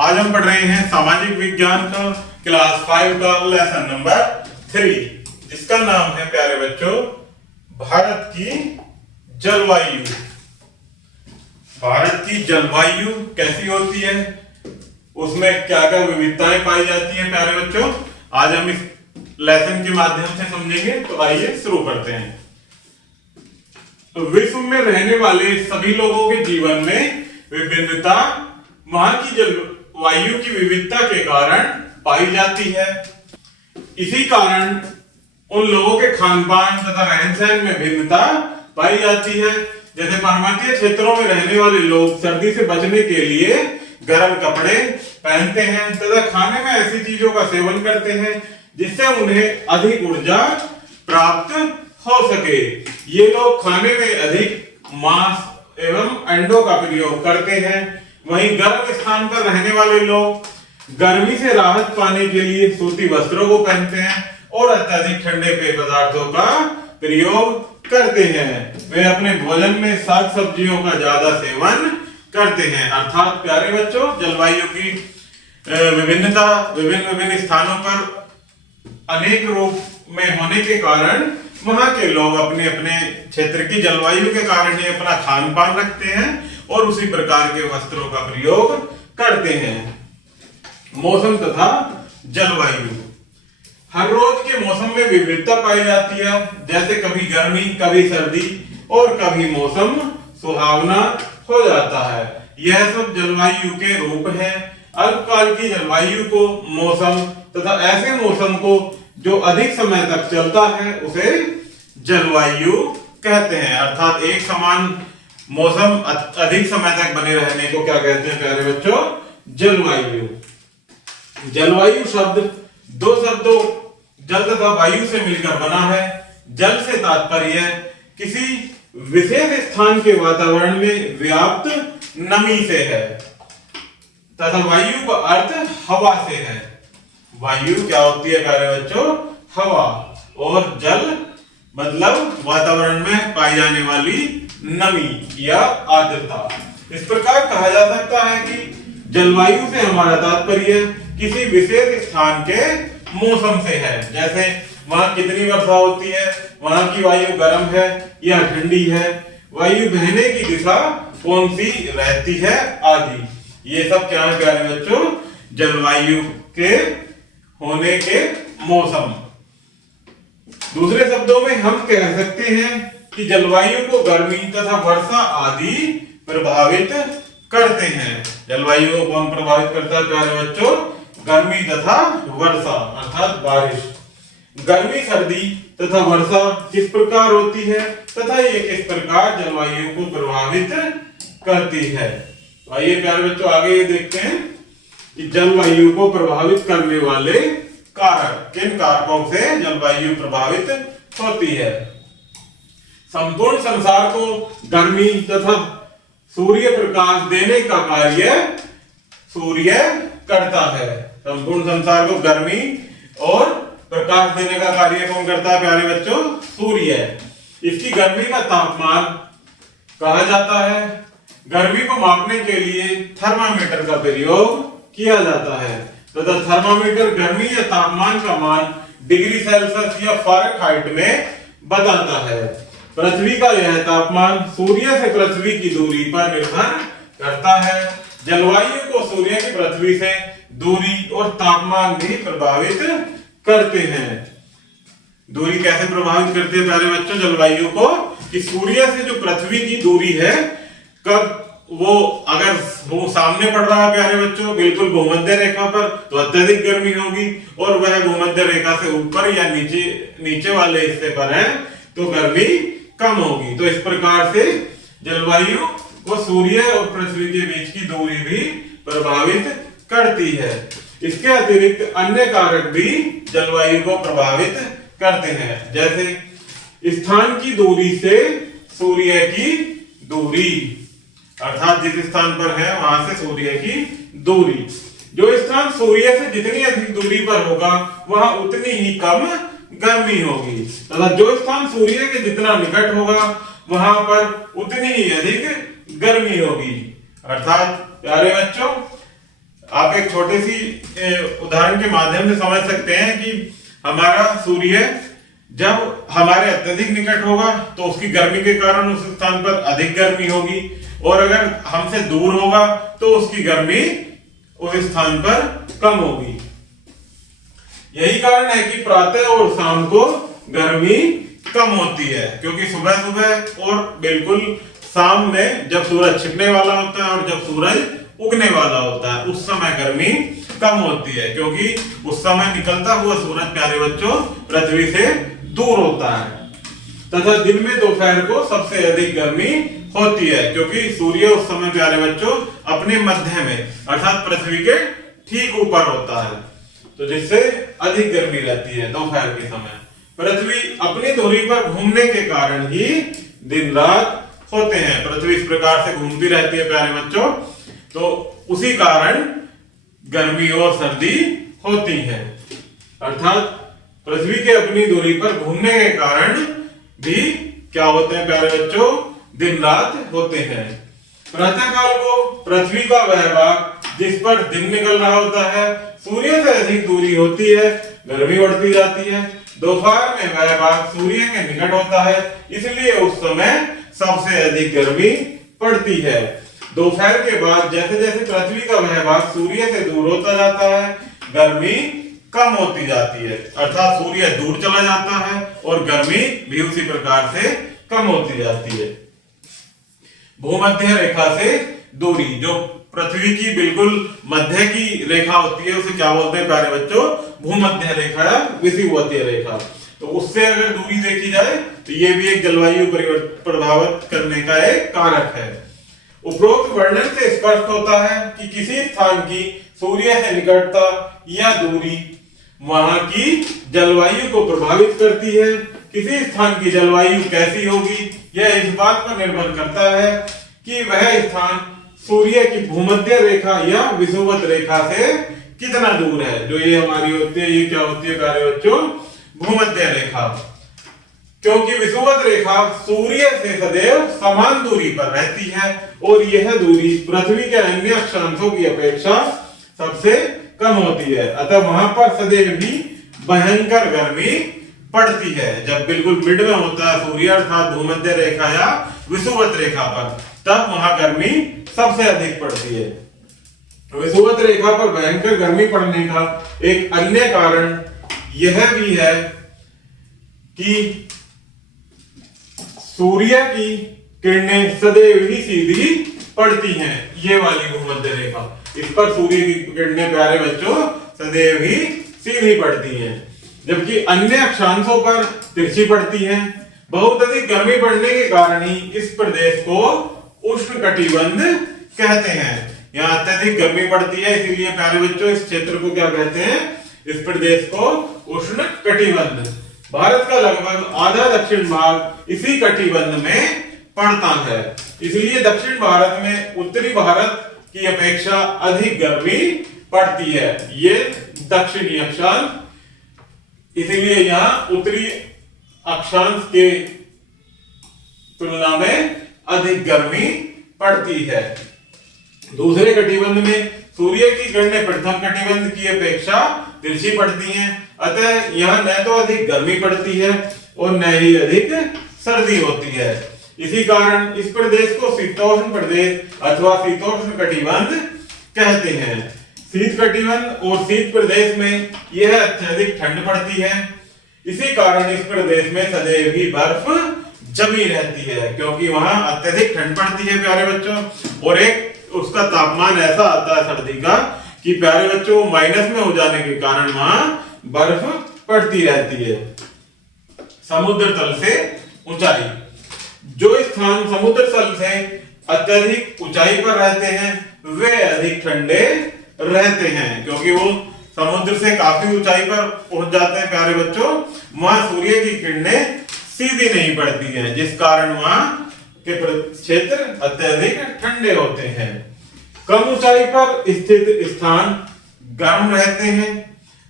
आज हम पढ़ रहे हैं सामाजिक विज्ञान का क्लास 5 का लेसन नंबर 3, जिसका नाम है प्यारे बच्चों भारत की जलवायु। भारत की जलवायु कैसी होती है, उसमें क्या क्या विविधताएं पाई जाती हैं प्यारे बच्चों, आज हम इस लेसन के माध्यम से समझेंगे। तो आइए शुरू करते हैं। तो विश्व में रहने वाले सभी लोगों के जीवन में विभिन्नता वहां की जलवायु की विविधता के कारण पाई जाती है। इसी कारण उन लोगों के खान पान तथा रहन सहन में भिन्नता पाई जाती है। जैसे पर्वतीय क्षेत्रों में रहने वाले लोग सर्दी से बचने के लिए गर्म कपड़े पहनते हैं तथा खाने में ऐसी चीजों का सेवन करते हैं जिससे उन्हें अधिक ऊर्जा प्राप्त हो सके। ये लोग खाने में अधिक मांस एवं अंडों का प्रयोग करते हैं। वहीं गर्म स्थान पर रहने वाले लोग गर्मी से राहत पाने के लिए सूती वस्त्रों को पहनते हैं और अत्यधिक ठंडे पेय पदार्थों का प्रयोग करते हैं। वे अपने भोजन में साग सब्जियों का ज्यादा सेवन करते हैं। अर्थात प्यारे बच्चों, जलवायु की विभिन्नता विभिन्न स्थानों पर अनेक रूप में होने के कारण वहां के लोग अपने अपने क्षेत्र की जलवायु के कारण ही अपना खान पान रखते हैं और उसी प्रकार के वस्त्रों का प्रयोग करते हैं। मौसम तथा जलवायु, हर रोज के मौसम में विविधता पाई जाती है। जैसे कभी गर्मी, कभी सर्दी और कभी मौसम सुहावना हो जाता है। यह सब जलवायु के रूप है। अल्पकाल की जलवायु को मौसम तथा ऐसे मौसम को जो अधिक समय तक चलता है उसे जलवायु कहते हैं। अर्थात एक समान मौसम अधिक समय तक बने रहने को क्या कहते हैं प्यारे बच्चों, जलवायु। जलवायु शब्द दो शब्दों जल तथा वायु से मिलकर बना है। जल से तात्पर्य किसी विशेष स्थान के वातावरण में व्याप्त नमी से है तथा वायु का अर्थ हवा से है। वायु क्या होती है प्यारे बच्चों, हवा, और जल मतलब वातावरण में पाई जाने वाली नमी या आर्द्रता। इस प्रकार कहा जा सकता है कि जलवायु से हमारा तात्पर्य किसी विशेष स्थान के मौसम से है। जैसे वहां कितनी वर्षा होती है, वहां की वायु गर्म है या ठंडी है, वायु बहने की दिशा कौन सी रहती है आदि। ये सब क्या है प्यारे बच्चों, जलवायु के होने के मौसम। दूसरे शब्दों में हम कह सकते हैं कि जलवायु को गर्मी तथा वर्षा आदि प्रभावित करते हैं। जलवायु को कौन प्रभावित करता है प्यारे बच्चों, गर्मी तथा वर्षा अर्थात बारिश। गर्मी, सर्दी तथा वर्षा किस प्रकार होती है तथा ये किस प्रकार जलवायु को प्रभावित करती है। आइए प्यारे बच्चों आगे ये देखते हैं कि जलवायु को प्रभावित करने वाले कारक, किन कारकों से जलवायु प्रभावित होती है। संपूर्ण संसार को गर्मी तथा सूर्य प्रकाश देने का कार्य सूर्य करता है। संपूर्ण संसार को गर्मी और प्रकाश देने का कार्य कौन करता है प्यारे बच्चों, सूर्य। इसकी गर्मी का तापमान कहा जाता है। गर्मी को मापने के लिए थर्मामीटर का प्रयोग किया जाता है तथा थर्मामीटर गर्मी या तापमान का मान डिग्री सेल्सियस या फ़ारेनहाइट में बताता है। पृथ्वी का यह तापमान सूर्य से पृथ्वी की दूरी पर निर्भर करता है। जलवायु को सूर्य की पृथ्वी से दूरी और तापमान भी प्रभावित करते हैं। दूरी कैसे प्रभावित करती है प्यारे बच्चों जलवायु को, कि सूर्य से जो पृथ्वी की दूरी है, कब वो अगर वो सामने पड़ रहा है प्यारे बच्चों बिल्कुल भूमध्य रेखा पर तो अत्यधिक गर्मी होगी, और वह भूमध्य रेखा से ऊपर या नीचे वाले हिस्से पर है तो गर्मी कम होगी। तो इस प्रकार से जलवायु को सूर्य और पृथ्वी के बीच की दूरी भी प्रभावित करती है। इसके अतिरिक्त अन्य कारक भी जलवायु को प्रभावित करते हैं। जैसे स्थान की दूरी से सूर्य की दूरी, अर्थात जिस स्थान पर है वहां से सूर्य की दूरी। जो स्थान सूर्य से जितनी अधिक दूरी पर होगा वहां उतनी ही कम गर्मी होगी तथा जो स्थान सूर्य के जितना निकट होगा वहां पर उतनी ही अधिक गर्मी होगी। अर्थात प्यारे बच्चों आप एक छोटी सी उदाहरण के माध्यम से समझ सकते हैं कि हमारा सूर्य जब हमारे अत्यधिक निकट होगा तो उसकी गर्मी के कारण उस स्थान पर अधिक गर्मी होगी, और अगर हमसे दूर होगा तो उसकी गर्मी उस स्थान पर कम होगी। यही कारण है कि प्रातः और शाम को गर्मी कम होती है, क्योंकि सुबह सुबह और बिल्कुल शाम में जब सूरज छिपने वाला होता है और जब सूरज उगने वाला होता है उस समय गर्मी कम होती है, क्योंकि उस समय निकलता हुआ सूरज प्यारे बच्चों पृथ्वी से दूर होता है। तथा दिन में दोपहर को सबसे अधिक गर्मी होती है, क्योंकि सूर्य उस समय प्यारे बच्चों अपने मध्य में अर्थात पृथ्वी के ठीक ऊपर होता है, तो जिससे अधिक गर्मी रहती है दोपहर के समय। पृथ्वी अपनी धुरी पर घूमने के कारण ही दिन रात होते हैं। पृथ्वी इस प्रकार से घूमती रहती है प्यारे बच्चों, तो उसी कारण गर्मी और सर्दी होती है। अर्थात पृथ्वी के अपनी धुरी पर घूमने के कारण भी क्या होते हैं प्यारे बच्चों, दिन रात होते हैं। प्रातः काल को पृथ्वी का वह भाग जिस पर दिन निकल रहा होता है सूर्य से अधिक दूरी होती है, गर्मी बढ़ती जाती है। दोपहर में वह भाग सूर्य के निकट होता है, इसलिए उस समय सबसे अधिक गर्मी पड़ती है। दोपहर के बाद जैसे जैसे पृथ्वी का वह भाग सूर्य से दूर होता जाता है, गर्मी कम होती जाती है, अर्थात सूर्य दूर चला जाता है और गर्मी भी उसी प्रकार से कम होती जाती है। भूमध्य रेखा से दूरी, जो पृथ्वी की बिल्कुल मध्य की रेखा होती है उसे क्या बोलते हैं प्यारे बच्चों, भूमध्य रेखा या विषुवतीय रेखा। तो उससे अगर दूरी देखी जाए तो ये भी एक जलवायु परिवर्तन प्रभावित करने का एक कारक है। उपरोक्त वर्णन से स्पष्ट होता है कि किसी स्थान की सूर्य से निकटता या दूरी वहां की जलवायु को प्रभावित करती है। किसी स्थान की जलवायु कैसी होगी यह इस बात पर निर्भर करता है कि वह स्थान सूर्य की भूमध्य रेखा या विषुवत रेखा से कितना दूर है। जो ये हमारी होती है, ये क्या होती है प्यारे बच्चों, भूमध्य रेखा। क्योंकि विषुवत रेखा सूर्य से सदैव समान दूरी पर रहती है और यह दूरी पृथ्वी के अन्य अक्षांशों की अपेक्षा सबसे कम होती है, अतः वहां पर सदैव ही भयंकर गर्मी पड़ती है। जब बिल्कुल मिड में होता है सूर्य अर्थात भूमध्य रेखा या विषुवत रेखा पर, तब वहां गर्मी सबसे अधिक पड़ती है। विषुवत रेखा पर भयंकर गर्मी पड़ने का एक अन्य कारण यह भी है कि सूर्य की किरणें सदैव ही सीधी पड़ती हैं। ये वाली भूमध्य रेखा, इस पर सूर्य की किरणें प्यारे बच्चों सदैव ही सीधी पड़ती हैं, जबकि अन्य अक्षांशों पर तिरछी पड़ती हैं। बहुत अधिक गर्मी पड़ने के कारण ही इस प्रदेश को उष्णकटिबंध कहते हैं। यहाँ अत्यधिक गर्मी पड़ती है, इसीलिए प्यारे बच्चों इस क्षेत्र को क्या कहते हैं, इस प्रदेश को उष्णकटिबंध। भारत का लगभग आधा दक्षिण भाग इसी कटिबंध में पड़ता है, इसलिए दक्षिण भारत में उत्तरी भारत की अपेक्षा अधिक गर्मी पड़ती है। ये दक्षिणी अक्षांश, इसीलिए यहाँ उत्तरी अक्षांश के तुलना में अधिक गर्मी पड़ती है। दूसरे कटिबंध में सूर्य की किरणें प्रथम कटिबंध की अपेक्षा तिरछी पड़ती हैं, अतः यहाँ न तो अधिक गर्मी पड़ती है और न ही अधिक सर्दी होती है। इसी कारण इस प्रदेश को शीतोष्ण प्रदेश अथवा शीतोष्ण कटिबंध कहते हैं। शीत कटिबंध और शीत प्रदेश में यह अत्यधिक ठंड पड़ती है। इसी कारण इस प्रदेश में सदैव ही बर्फ जमी रहती है, क्योंकि वहां अत्यधिक ठंड पड़ती है प्यारे बच्चों, और एक उसका तापमान ऐसा आता है सर्दी का कि प्यारे बच्चों माइनस में हो जाने के कारण वहां बर्फ पड़ती रहती है। समुद्र तल से ऊंचाई, जो स्थान समुद्र तल से अत्यधिक ऊंचाई पर रहते हैं वे अधिक ठंडे रहते हैं, क्योंकि वो समुद्र से काफी ऊंचाई पर पहुंच जाते हैं प्यारे बच्चों। वहां सूर्य की किरणें सीधी नहीं पड़ती हैं, जिस कारण वहां के क्षेत्र अत्यधिक ठंडे होते हैं। कम ऊंचाई पर स्थित स्थान गर्म रहते हैं।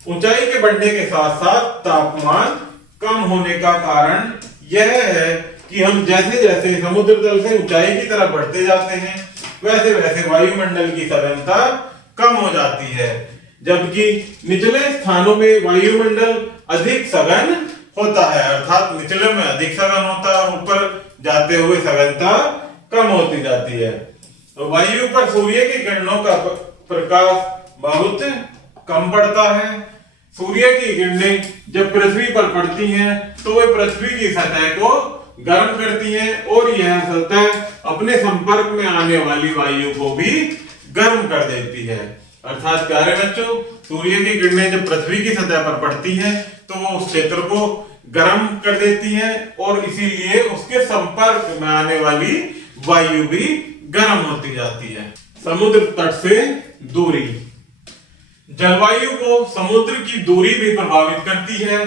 ऊंचाई के बढ़ने के साथ साथ तापमान कम होने का कारण यह है कि हम जैसे जैसे समुद्र तल से ऊंचाई की तरफ बढ़ते जाते हैं वैसे वैसे वायुमंडल की सघनता कम हो जाती है, जबकि निचले स्थानों में वायुमंडल अधिक सघन होता है, अर्थात निचले में अधिक सघन होता है, ऊपर जाते हुए सघनता कम होती जाती है। तो वायु पर सूर्य की किरणों का प्रकाश बहुत कम पड़ता है। सूर्य की किरणें जब पृथ्वी पर पड़ती हैं तो वे पृथ्वी की सतह को गर्म करती हैं और यह सतह अपने संपर्क में आने वाली वायु को भी गर्म कर देती है। अर्थात प्यारे बच्चों, सूर्य की किरणें जब पृथ्वी की सतह पर पड़ती हैं तो वो उस क्षेत्र को गर्म कर देती हैं और इसीलिए उसके संपर्क में आने वाली वायु भी गर्म होती जाती है। समुद्र तट से दूरी, जलवायु को समुद्र की दूरी भी प्रभावित करती है।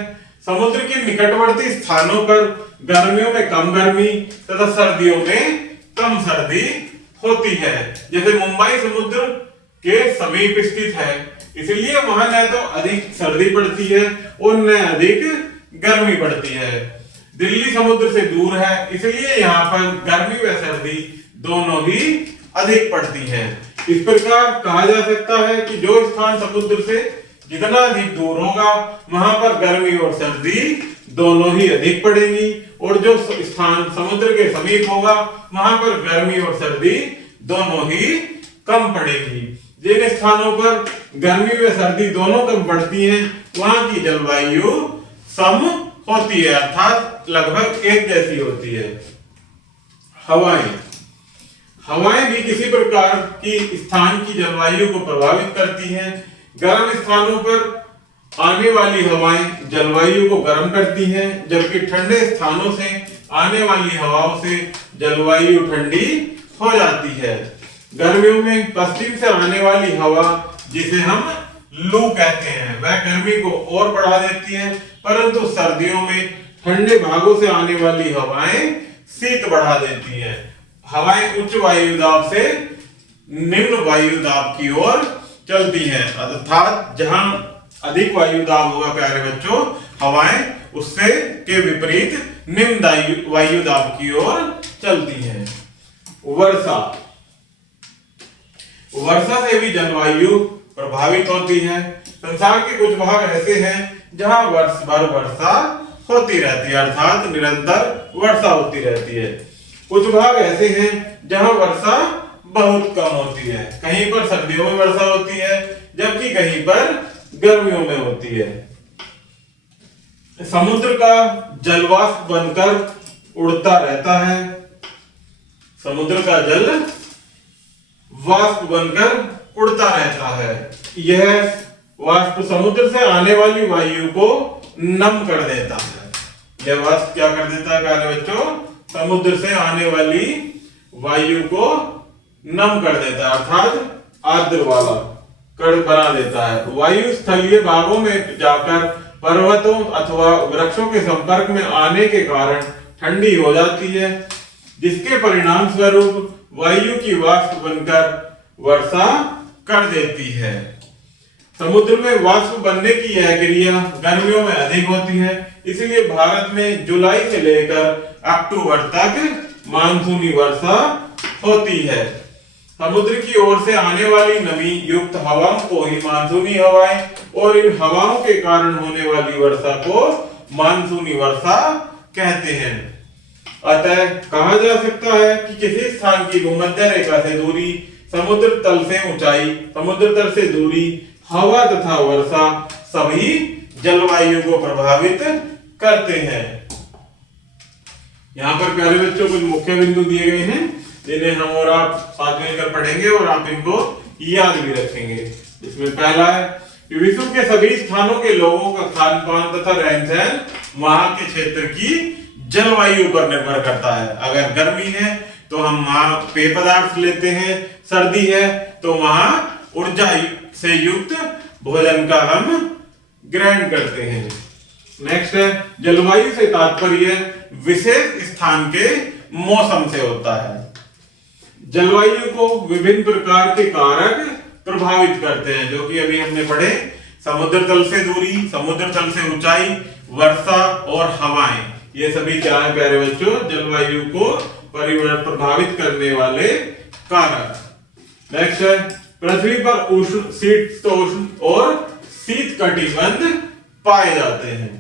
समुद्र के निकटवर्ती स्थानों पर गर्मियों में कम गर्मी तथा सर्दियों में कम सर्दी होती है। जैसे मुंबई समुद्र के समीप स्थित है, इसलिए वहां न तो अधिक सर्दी पड़ती है और न अधिक गर्मी पड़ती है। दिल्ली समुद्र से दूर है, इसलिए यहाँ पर गर्मी व सर्दी दोनों ही अधिक पड़ती है। इस प्रकार कहा जा सकता है कि जो स्थान समुद्र से जितना अधिक दूर होगा वहां पर गर्मी और सर्दी दोनों ही अधिक पड़ेगी, और जो स्थान समुद्र के समीप होगा वहां पर गर्मी और सर्दी दोनों ही कम पड़ेगी। जिन स्थानों पर गर्मी व सर्दी दोनों कम पड़ती हैं वहां की जलवायु सम होती है, अर्थात लगभग एक जैसी होती है। हवाएं भी किसी प्रकार की स्थान की जलवायु को प्रभावित करती हैं। गर्म स्थानों पर आने वाली हवाएं जलवायु को गर्म करती हैं, जबकि ठंडे स्थानों से आने वाली हवाओं से जलवायु ठंडी हो जाती है। गर्मियों में पश्चिम से आने वाली हवा, जिसे हम लू कहते हैं, वह गर्मी को और बढ़ा देती है, परंतु सर्दियों में ठंडे भागों से आने वाली हवाएं शीत बढ़ा देती हैं। हवाएं उच्च वायुदाब से निम्न वायुदाब की ओर चलती हैं, अर्थात जहां अधिक वायुदाब होगा प्यारे बच्चों, हवाएं उससे के विपरीत निम्न वायुदाब की ओर चलती हैं। वर्षा से भी जलवायु प्रभावित होती है। संसार के कुछ भाग ऐसे हैं जहां वर्ष भर वर्षा होती रहती है, अर्थात निरंतर वर्षा होती रहती है। कुछ भाग ऐसे हैं जहां वर्षा बहुत कम होती है। कहीं पर सर्दियों में वर्षा होती है, जबकि कहीं पर गर्मियों में होती है। समुद्र का जलवाष्प बनकर उड़ता रहता है। समुद्र का जल वाष्प बनकर उड़ता रहता है। यह वाष्प समुद्र से आने वाली वायु को नम कर देता है। यह वाष्प क्या कर देता है प्यारे बच्चों? समुद्र से आने वाली वायु को नम कर देता है, अर्थात आर्द्र वाला कण बना देता है। वायु स्थलीय भागों में जाकर पर्वतों अथवा वृक्षों के संपर्क में आने के कारण ठंडी हो जाती है, जिसके परिणाम स्वरूप वायु की वाष्प बनकर वर्षा कर देती है। समुद्र में वाष्प बनने की यह क्रिया गर्मियों में अधिक होती है, इसलिए भारत में जुलाई से लेकर अक्टूबर तक मानसूनी वर्षा होती है। समुद्र की ओर से आने वाली नमी युक्त हवाओं को ही मानसूनी हवाएं और इन हवाओं के कारण होने वाली वर्षा को मानसूनी वर्षा कहते हैं। अतः कहा जा सकता है कि किसी स्थान की भूमध्य रेखा से दूरी, समुद्र तल से ऊंचाई, समुद्र तल से दूरी, हवा तथा वर्षा सभी जलवायु को प्रभावित करते हैं। यहाँ पर प्यारे बच्चों कुछ मुख्य बिंदु दिए गए हैं जिन्हें हम और आप साथ मिलकर पढ़ेंगे और आप इनको याद भी रखेंगे। इसमें पहला है कि विश्व के सभी स्थानों के लोगों का खान पान तथा रहन सहन वहां के क्षेत्र की जलवायु पर निर्भर करता है। अगर गर्मी है तो हम वहां पेय पदार्थ लेते हैं, सर्दी है तो वहां ऊर्जा से युक्त भोजन का हम ग्रहण करते हैं। नेक्स्ट है जलवायु से तात्पर्य विशेष स्थान के मौसम से होता है। जलवायु को विभिन्न प्रकार के कारक प्रभावित करते हैं, जो कि अभी हमने पढ़े। समुद्र तल से दूरी, समुद्र तल से ऊंचाई, वर्षा और हवाएं, ये सभी क्या है प्यारे बच्चों? जलवायु को प्रभावित करने वाले कारक। नेक्स्ट है पृथ्वी पर उष्ण शीतोष्ण और शीत कटिबंध पाए जाते हैं।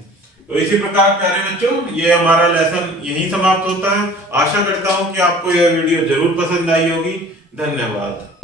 तो इसी प्रकार प्यारे बच्चों ये हमारा लेसन यहीं समाप्त होता है। आशा करता हूं कि आपको यह वीडियो जरूर पसंद आई होगी। धन्यवाद।